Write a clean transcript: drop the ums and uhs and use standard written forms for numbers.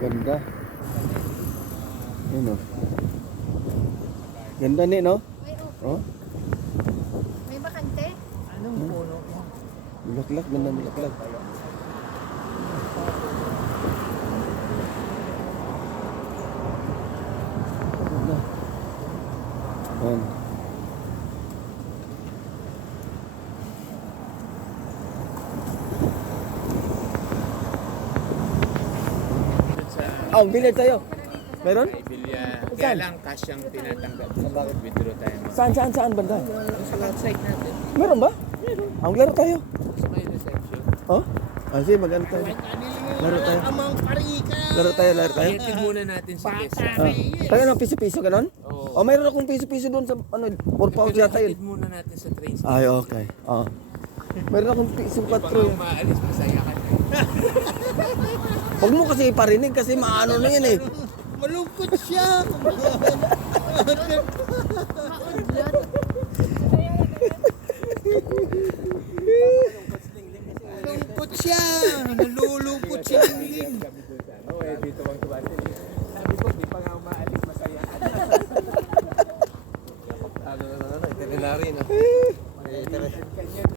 Ganda. Yun o. Ganda ni, no? May open. Oh, May bakante. Anong puno mo? bulaklak. Ganda bulaklak. Ganda. Yan. Sa Bilid tayo. Meron? Bilya, kaya lang cash ang tinatanggap. Bakit? Withdraw tayo. Saan banda? Sa website natin. Meron ba? Ang laro tayo. Sa may reception. Oh? Sige, mag-ano tayo. Laro tayo. Amang parika. Laro tayo. Ihatid muna natin si Kesa. Tayo ng piso-piso, ganon? Oo. Mayroon akong piso-piso doon sa, 4 pounds yata yun. Ihatid muna natin sa train station. Ay, okay. Meron akong piso 4 Baka yun. maalis, masaya ka na. Huwag mo kasi iparinig kasi maano na yan eh. Malungkot siya. Maudlot. Malungkot siya.